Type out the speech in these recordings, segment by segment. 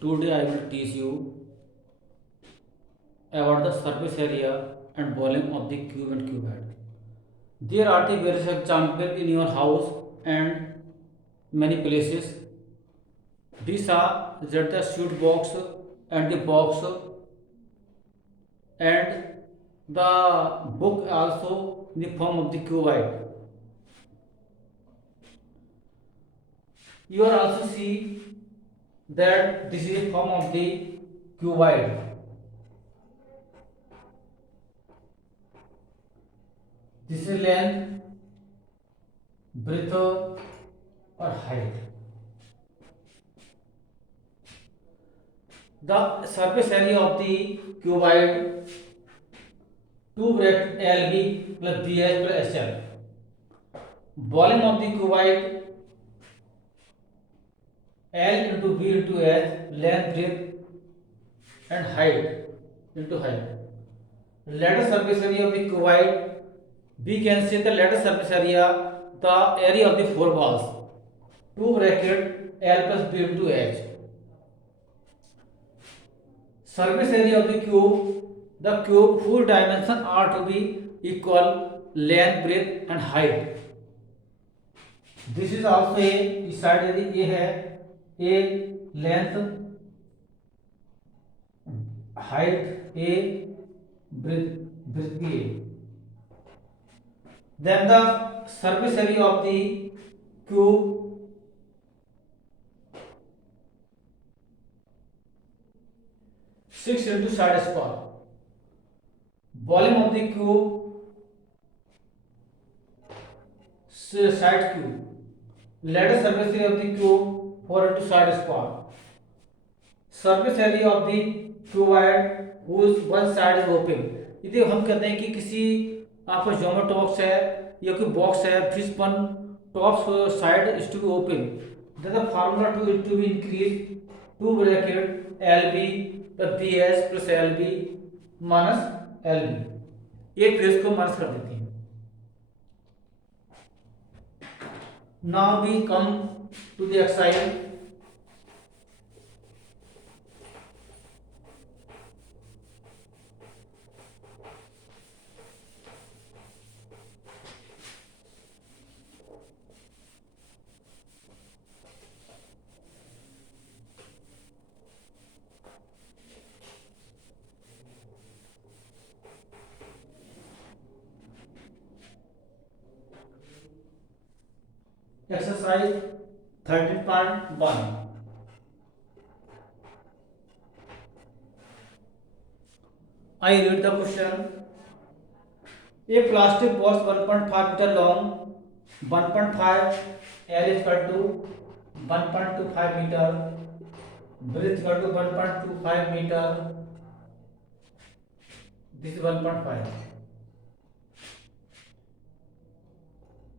Today I will teach you about the surface area and volume of the cube and cuboid. There are the various examples in your house and many places. These are the shoot box and the box and the book also in the form of the cuboid. You are also see that this is a form of the cuboid. This is length, breadth or height. The surface area of the cuboid 2 bracket LB plus BH plus HL. Volume of the cuboid L into B into H, length, breadth and height into height. Lateral surface area of the cuboid, we can say the lateral surface area, the area of the four walls, 2 bracket L plus B into H. Surface area of the cube full dimension are to be equal length, breadth and height. This is also a side area A है, A length, height A, breadth B A. Then the surface area of the cube 6 into side square. Volume of the cube side cube. Lateral surface area of the cube 4 into side square. Surface area of the cuboid whose one side is open. यदि हम कहते हैं कि किसी आपका geometry box है या कोई बॉक्स है फिश one top side is to be open then the formula to it to be increased 2 bracket LB plus BS plus LB minus LB एक फेस को माइनस कर देती है. Now we come to the exercise. Exercise 13.1. I read the question. A plastic box 1.5 meter long, 1.5 L is equal to 1.25 meter, breadth is equal to 1.25 meter. This is 1.5.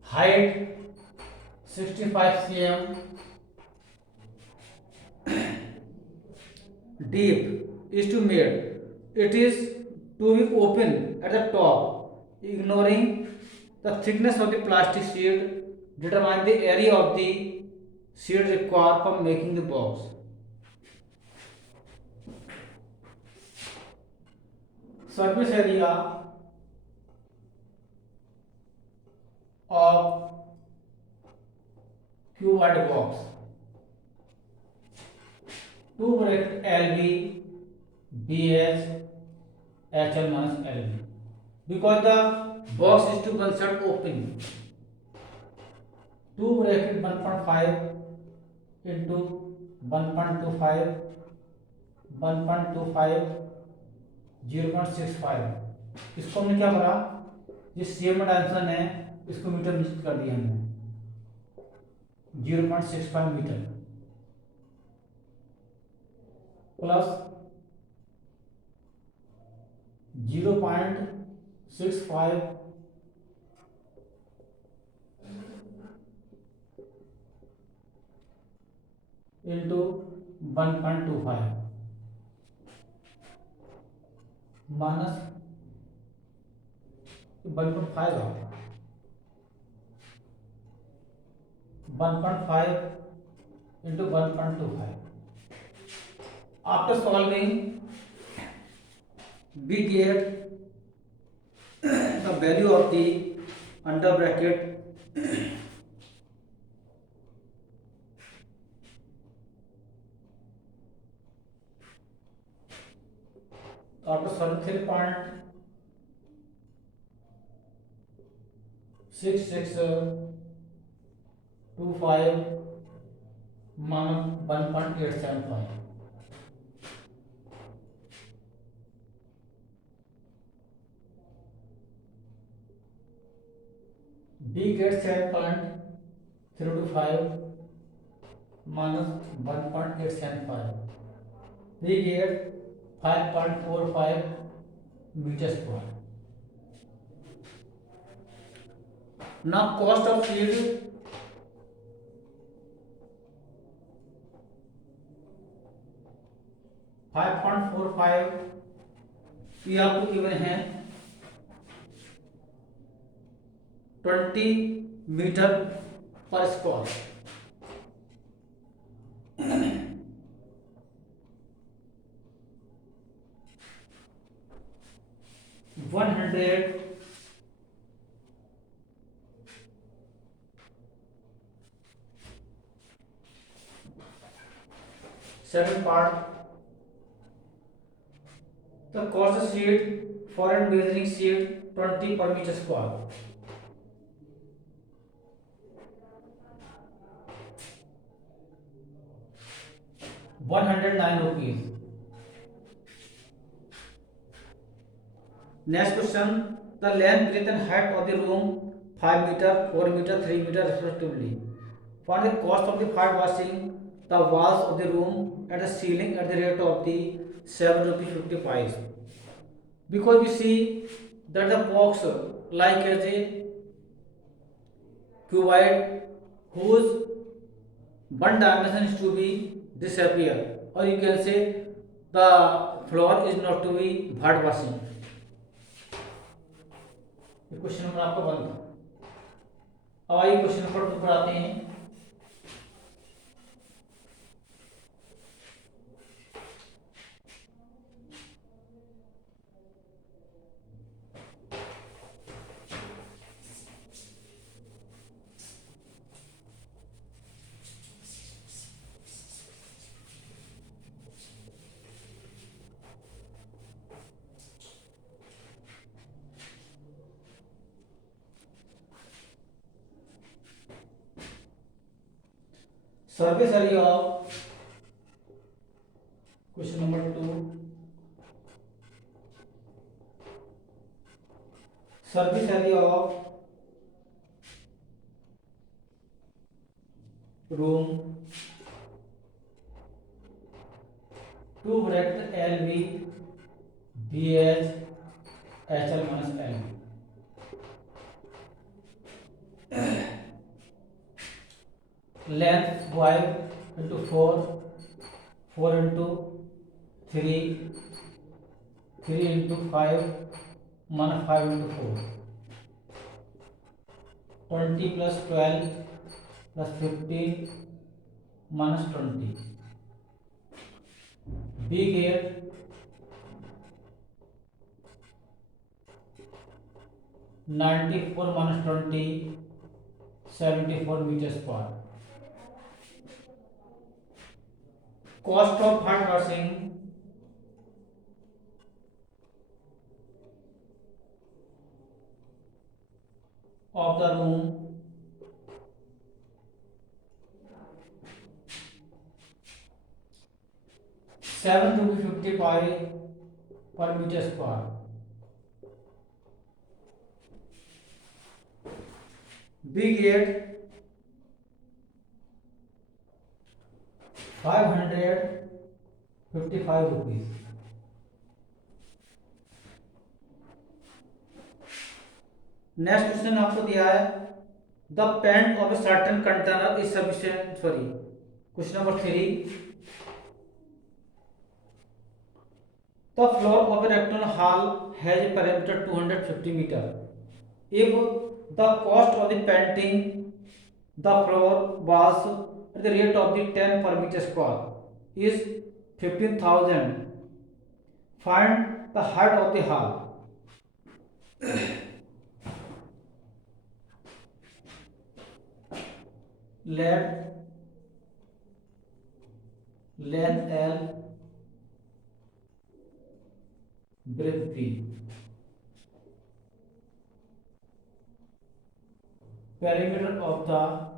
Height 65 cm. Deep is to made. It is to be open at the top, ignoring the thickness of the plastic sheet. Determine the area of the sheet required for making the box. Surface area of cuboid box 2 bracket LB BH HL minus LB because the box is to one side open 2 bracket 1.5 into 1.25 1.25 0.65 इसको हमने क्या करा जिस same dimension है इसको metre निश्चित कर दिया हमने 0.65 metre plus 0.65 into 1.25 minus 1.5 1.5 into 1.25 After solving, we get the value of the under bracket after solving 3.6625 minus 1.875. B gets 7.325 minus 1.875. We get 5.45 meters square. Now cost of seed 5.45 ये आपको given है 20 metre पर square. One hundred seven part the cost sheet for a measuring sheet 20 per meter square. ₹109. Next question: the length, breadth, and height of the room 5 meter, 4 meter, 3 meter respectively. Find the cost of the five washing the walls of the room at the ceiling at the rate of the ₹7.50. Because we see that the box like as a cuboid whose one dimension is to be disappear, or you can say the floor is not to be hard washing. ये question number आपका 1 था। अब आइए question number 2 पर आते हैं। Surface area of question number 2. Surface area of room 2 bracket LV BH HL minus LV. Length 5 into 4, 4 into 3, 3 into 5 minus 5 into 4, 20 plus 12 plus 15 minus 20. B get 94 minus 20, 74 meters square. Cost of hand washing of the room ₹7.55 per meter square. We get 555 rupees. Next question आपको दिया है the paint of a certain container is sufficient sorry question number 3 the floor of a rectangle hall has a perimeter 250 metre if the cost of the painting the floor was at the rate of the 10 per meter square is 15,000. Find the height of the hall. Let length L, breadth B. Perimeter of the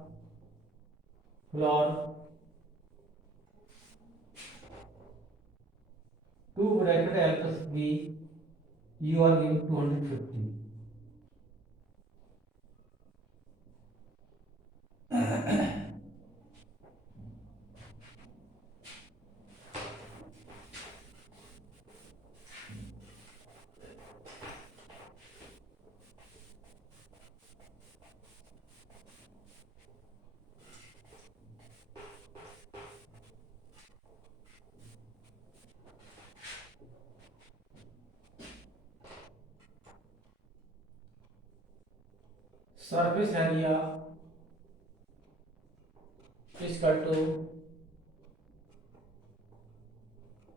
floor 2 bracket L plus B, you are given 250. Surface area is equal to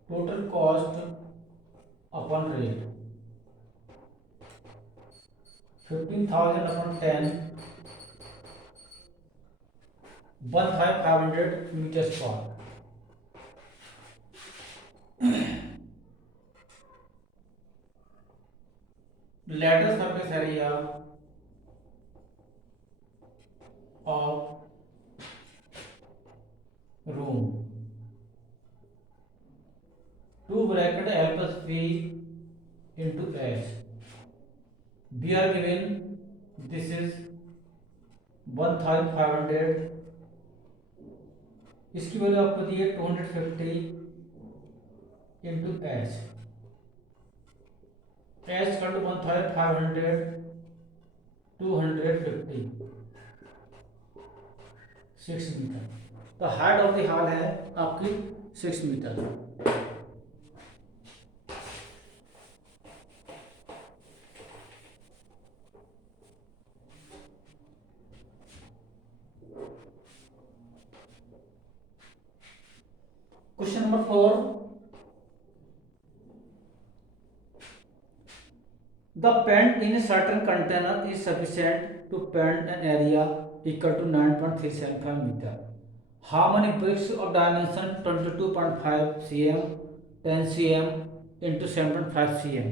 total cost upon rate. 15,000 upon 10, 1,500 meters square. Lateral surface area of room 2 bracket L plus B into H. We are given this is 1,500, इसकी value आपको दी है 250 into H. H equal to 1,500, 250, 6 metre. तो height of the hall है आपकी 6 metre. Question number 4. The paint in a certain container is sufficient to paint an area equal to 9.375 meter. How many bricks of dimension 22.5 cm, 10 cm into 7.5 cm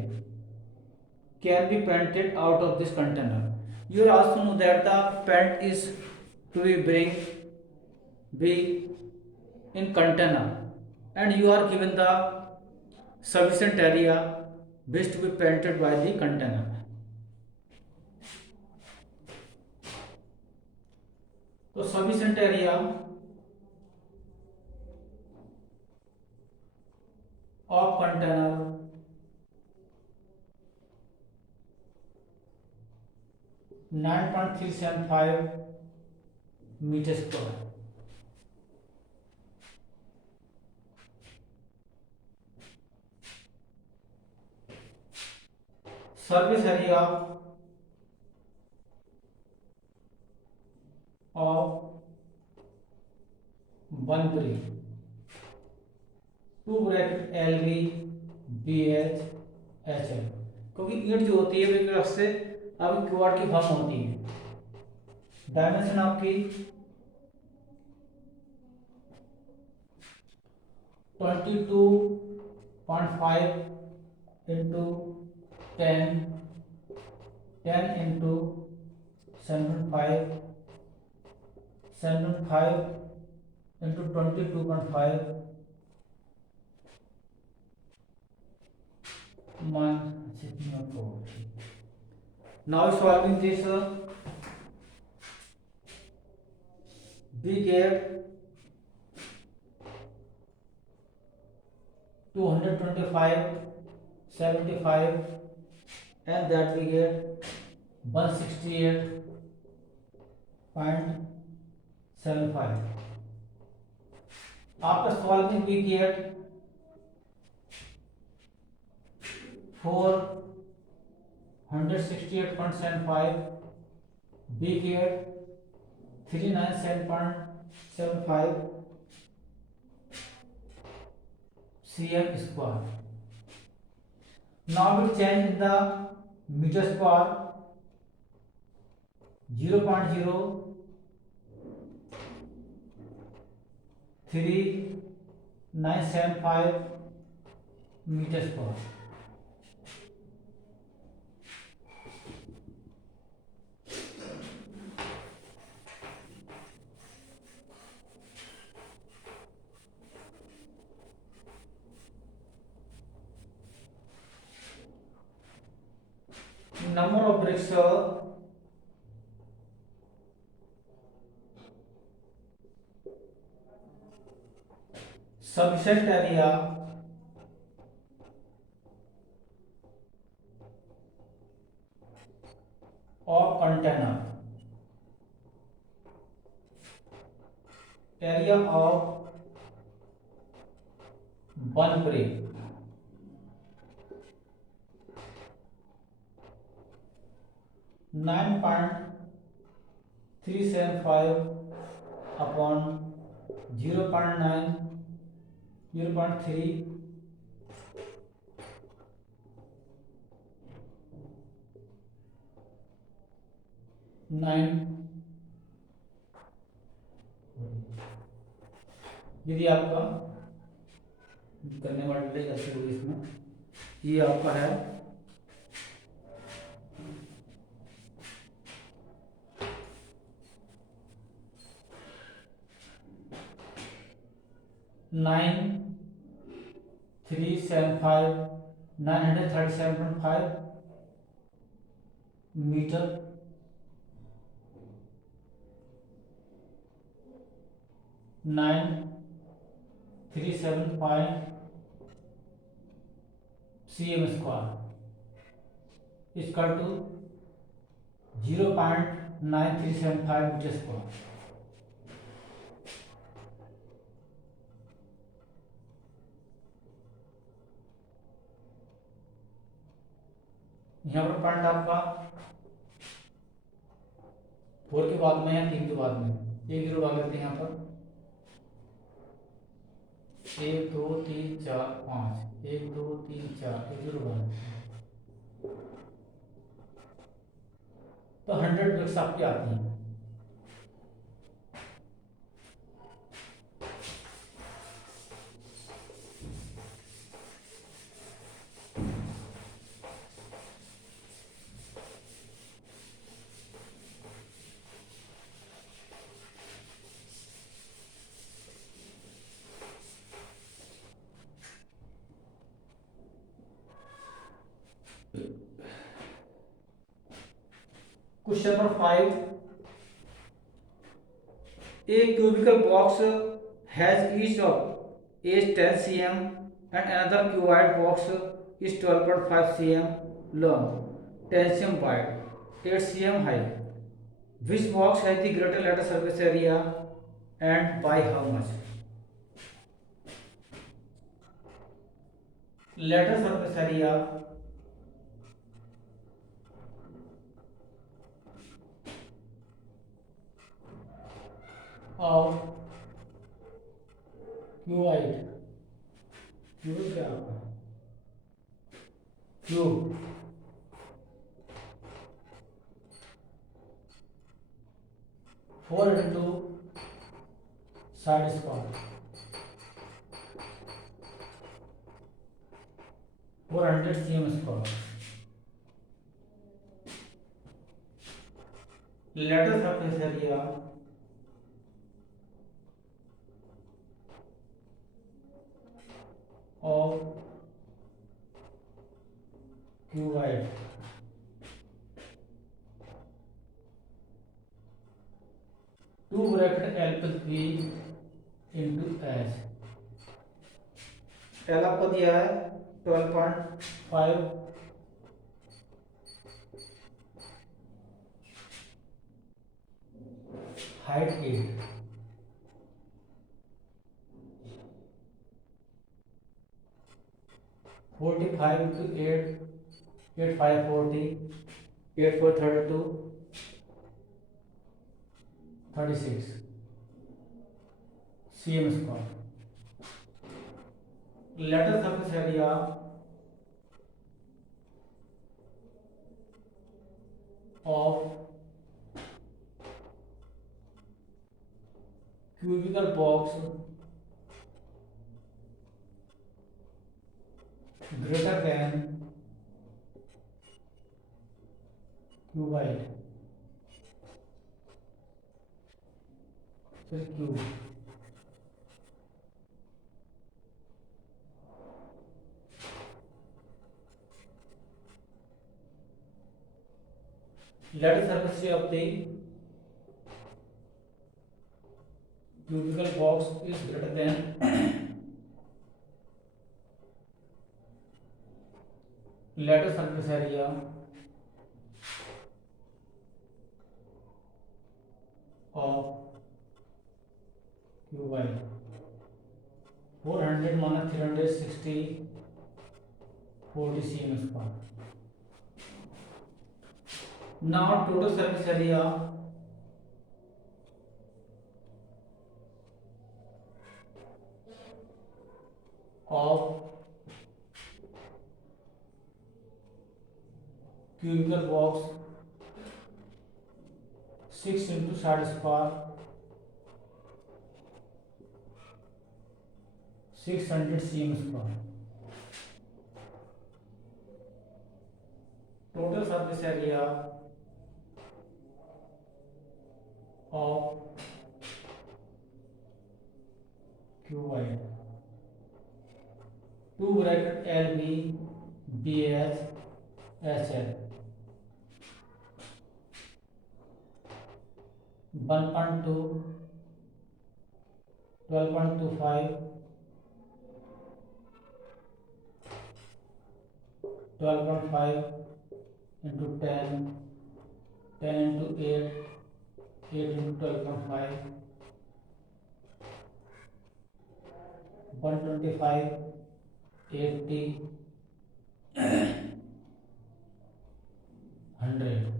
can be painted out of this container? You also know that the paint is to be in container, and you are given the sufficient area which to be painted by the container. तो sufficient area of container 9.375 meters square. Surface area of one brick 2 bracket LV BH HL, क्योंकि ईंट जो होती है वो से आपकी quad की फॉर्म होती है. डायमेंशन आपकी 22.5 into 10, 10 into 7.5, 7.5 into 22.5 Now solving this, we get 225, 75, and that we get 168.75. After solving, we get 468.75, we get 397.75, cm square. Now we change in the meter square. 0.03975 meter square. Number of bricks subset area of container, area of one brick, 9.375 upon 0.9 0.3 9। यदि आपका करने वाले ऐसे होगी इसमें, ये आपका है 937.5 metre, 937 cm square equal to 0.9375 metre square. यहाँ पर पॉइंट आपका 4 के बाद में या 3 के बाद में, एक जीरो डाल देते हैं यहाँ पर, 1 2 3 4 5, 1 2 3 4, एक जीरो डाल देते हैं तो 100 ब्रिक्स आपकी आती हैं। Question number 5. A cubical box has each of is 10 cm and another cuboid box is 12.5 cm long, 10 cm wide, 8 cm high. Which box has the greater lateral surface area and by how much? Lateral surface area of cuboid, cube क्या होगा, cube 4 into side square, 400 cm square. Lateral surface area of cuboid to bracket L plus B into H। L आपको दिया है 12.5, height 8, 45 into 8, 8 5 40, 8 4 32, 36 cm square। lateral surface area of cubical box greater than cuboid. Cube. Lateral surface area of the cubical box is greater than lateral surface area of cuboid. 400 minus 360 40 cm square. Now total surface area of cubical box 6 into side square 600 cm square. Total surface area of cuboid 2 bracket LB BS HL 1.2 12.25 12.5 into 10 10 into 8 8 into 12.5 125 80 100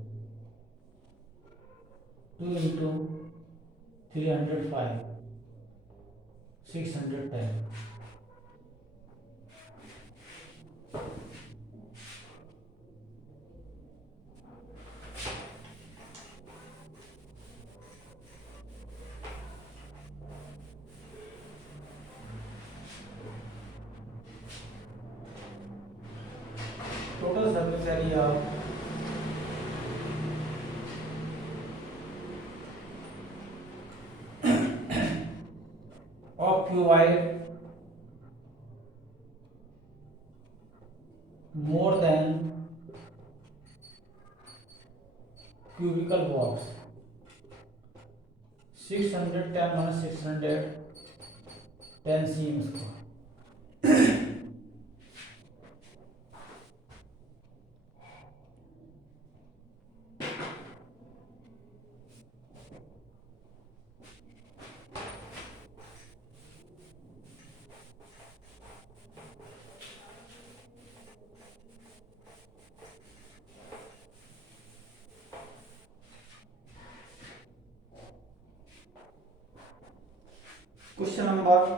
2 into 305 610. Total surface area of cuboid more than cubical box 610 minus 600 10 cm square. Question number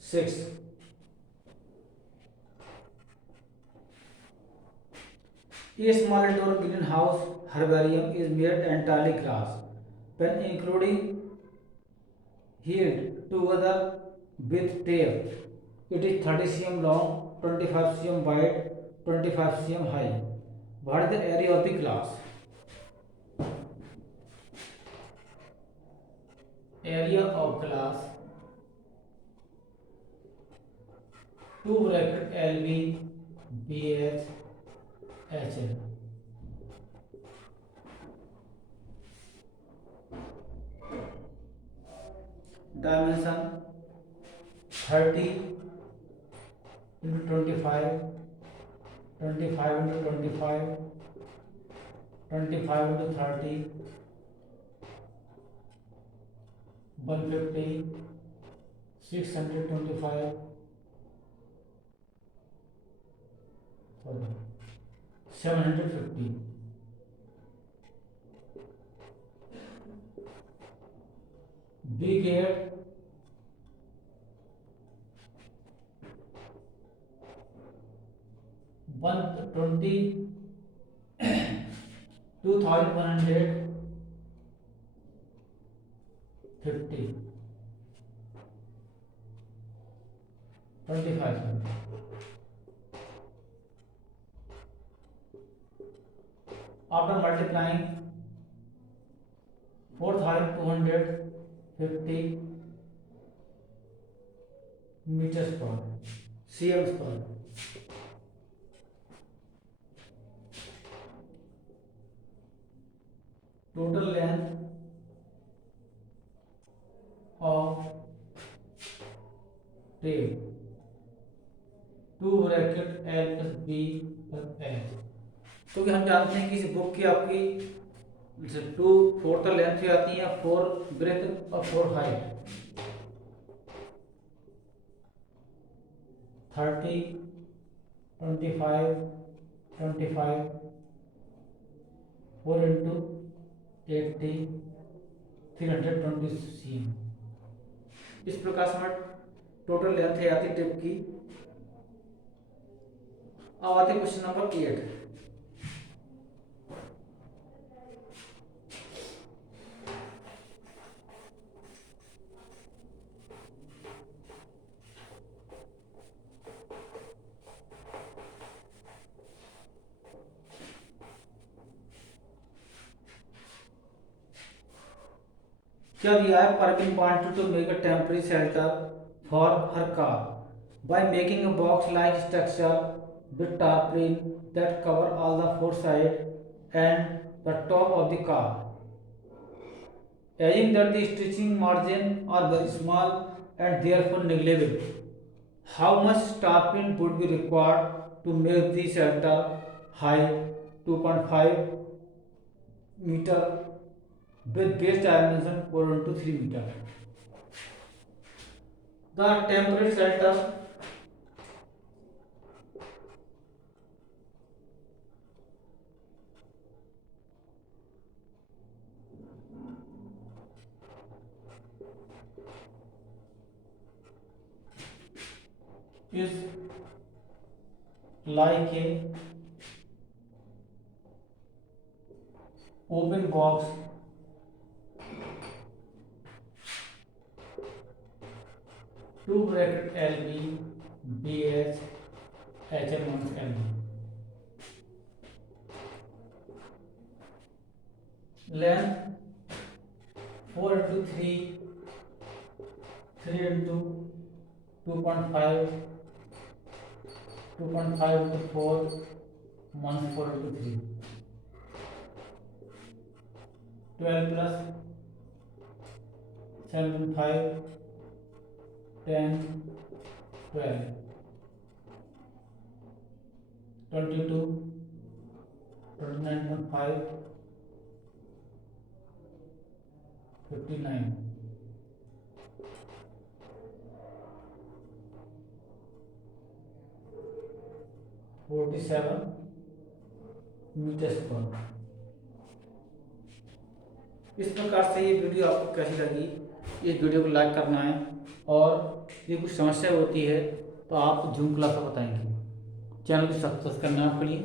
6. A small indoor greenhouse herbarium is made entirely glass. When including held together with tape, it is 30 cm long, 25 cm wide, 25 cm high. What is the area of the glass? Area of glass 2 bracket LB BH HL. Dimension 30 into 25 25 into 25 25 into 30 150 625 750. Big air 22,150 25 after multiplying 4,250 meters per cm square. Total length of tape 2 bracket L plus B plus H। क्योंकि हम जानते हैं कि इस book की आपकी 2/4 length की आती है, 4 ब्रेथ और 4 हाइट। 30 25 25 4 into 80 320 cm। इस प्रकार से हमारे टोटल लेंथ है आती टिप की। अब आते क्वेश्चन नंबर 8। क्या दिया है? Parveen wanted to make a temporary shelter for her car by making a box-like structure with tarpaulin that cover all the 4 sides and the top of the car. Adding that the stitching margin are very small and therefore negligible. How much tarpaulin would be required to make the shelter height 2.5 meter with base dimension 4 into 3 meter? The temporary shelter is like a open box two bracket LB BH HM minus LB length 4 into 3 3 into 2.5 2.5 into 4 minus 4 into 3 12 plus 7 5 10 12 22 29.5 59 47 metre पर। इस प्रकार से ये video आपको कैसी लगी? इस video को लाइक करना है और ये कुछ समस्या होती है तो आप जूम क्लास को बताएंगे। चैनल को सब्सक्राइब करना आपके लिए।